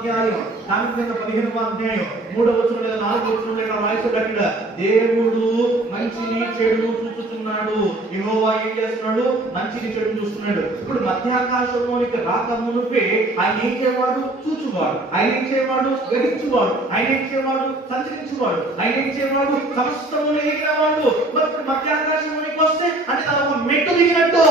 అధ్యాయం సామెతల 15వ అధ్యాయం 3వ వచనం లేదా 4వ వచనం ఇక్కడ రాయబడ్డ దేవుడు మంచిని చెడును చూస్తున్నాడు. యెహోవా ఏం చేస్తున్నాడు? మంచిని చెడును చూస్తున్నాడు. ఇప్పుడు మధ్యాకాశంలోనికి రాక మునుపే ఆయన ఏం చేయవాడు? చూచువాడు. ఆయన ఏం చేయవాడు? గ్రహించువాడు. ఆయన ఏం చేయవాడు? సంచరించువాడు. ఆయన ఏం చేయవాడు? సమస్తమును ఎగిరేవాడు. మరి ఇప్పుడు మధ్యాకాశంలోనికి వస్తే అంటే ఒక మెట్టు దిగినట్టు.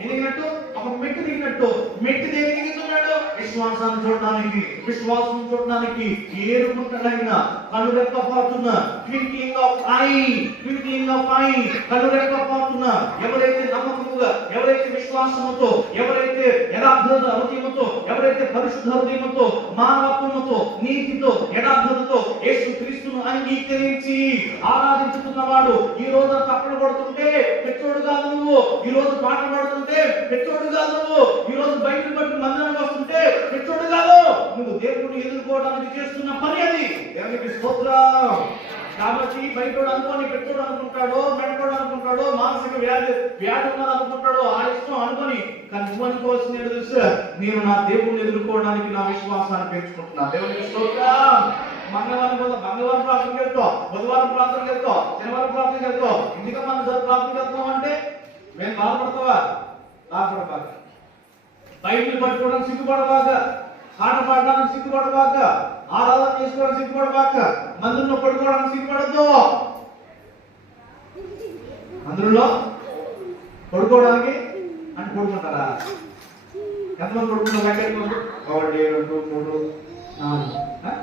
ఏం దిగినట్టు? ఒక మెట్టు దిగినట్టు. మెట్టు దేనికి దిగుతున్నాడు? విశ్వాసాన్ని చూడడానికి, విశ్వాసం చూడడానికి. ఏరుకుంటాడైన కనురెప్పపాటున, twinkling of eye, twinkling of eye, కనురెప్పపాటున ఎవరైతే నమ్మకముగా, ఎవరైతే విశ్వాసముతో, ఎవరైతే యథార్థ హృదయముతో, ఎవరైతే పరిశుద్ధ హృదయముతో, మానవత్వముతో, నీతితో, యథార్థతతో యేసు క్రీస్తును అంగీకరించి ఆరాధించుతున్నవాడు ఈ రోజు తప్పడు పడుతుంటే పెచ్చోడు కాదు నువ్వు. ఈ రోజు పాట పాడుతుంటే పెచ్చోడు కాదు నువ్వు. ఈ రోజు బయటకు పట్టి మందిరానికి వస్తుంటే పెచ్చోడు కాదు నువ్వు. దేవుడిని ఎదుర్కోవడానికి చేస్తున్న పని అది. దేవునికి స్తోత్రం. కాబట్టి బయటోడు అనుకోని పెట్టుకోడు అనుకుంటాడో, మెడకోడు అనుకుంటాడో, మానసిక వ్యాధి ఉన్నది అనుకుంటాడో, ఆ ఇష్టం అనుకొని. కానీ నువ్వు అనుకోవాల్సింది ఏంటో తెలుసు? నేను నా దేవుడిని ఎదుర్కోవడానికి నా విశ్వాసాన్ని పెంచుకుంటున్నా. దేవునికి స్తోత్రం. మంగళవారం ప్రార్థనకి వెళ్తావు, బుధవారం ప్రార్థనకి వెళ్తావు, శనివారం ప్రార్థనకి వెళ్తావు. ఎందుకమ్మా ప్రార్థనకి వెళ్తాం అంటే మేము బాధపడతావా? బాధపడబాక. బైబిల్ పట్టుకోవడానికి సిగ్గుపడబాక, పాట పాడడానికి సిగ్గుపడబాక, ఆరాధన చేసుకోవడానికి సిగ్గుపడబాక, మందిరంలో పడుకోవడానికి సిగ్గుపడద్దు. మందిరంలో పడుకోవడానికి అంటే పడుకుంటారా? ఎంతమంది పడుకుంటారు? లెక్క 1 2 3 4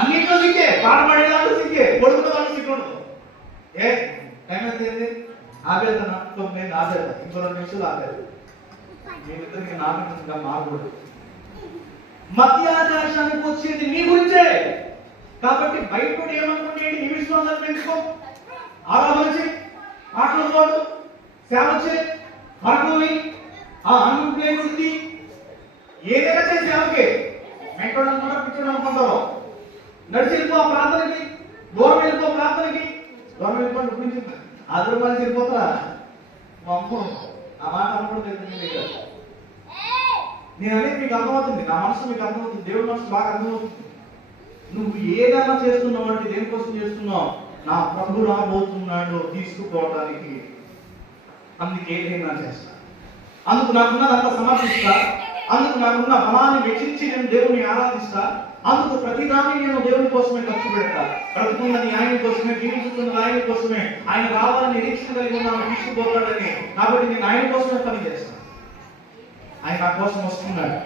అన్నింటిలో సిగ్గే. పాట పాడేదాంట్లో సిగ్గే, పడుకునేదాంట్లో సిగ్గుండదు. ఏ టైం అయితే ఆపేద్దాం, 9 ఆపేద్దాం, ఇంకో 2 నిమిషాలు ఆపేద్దాం. మేమిద్దరికి నాగంగా మారకూడదు. మధ్యాకాశానికి వచ్చేది నీ గురించే. కాబట్టి బయట ఏమనుకుంటే నీ విశ్వాసాన్ని పెంచుకో, ఆరాధన చేయి, పాటలు పాడు, సేవ చేయి, పాటలు ఆ అనుకుంటుంది. ఏదైనా చేసి సేవకే మెంటోడు అనుకుంటా, పిచ్చోడు అనుకుంటారు. నడిచి వెళ్ళిపో ప్రార్థనకి, దూరం వెళ్ళిపో ప్రార్థనకి. దూరం వెళ్ళిపోండి గురించి అదరు మనిషి వెళ్ళిపోతారా? మా అమ్మ ఆ మాట అనుకుంటుంది. నేను అనేది మీకు అర్థమవుతుంది, నా మనసు మీకు అర్థమవుతుంది, దేవుడి మనసు బాగా అర్థమవుతుంది. నువ్వు ఏదైనా చేస్తున్నావు అంటే దేనికోసం చేస్తున్నావు? నా ప్రభు రాబోతున్నాడు తీసుకుపోవడానికి. అందుకు ఏదైనా చేస్తా, అందుకు నాకున్నదంతా సమర్పిస్తా, అందుకు నాకున్న బలాన్ని వెచ్చించి నేను దేవుని ఆరాధిస్తా. అందుకు ప్రతిదాన్ని నేను దేవుని కోసమే ఖర్చు పెడతా. బ్రతుకున్నది ఆయన కోసమే, జీవిస్తున్నది ఆయన కోసమే. ఆయన రావాలని నిరీక్షణ కలిగి ఉన్నాను, తీసుకుపోతాడని. కాబట్టి నేను ఆయన కోసమే పని చేస్తాను. ఆయన నా కోసం వస్తున్నాడు.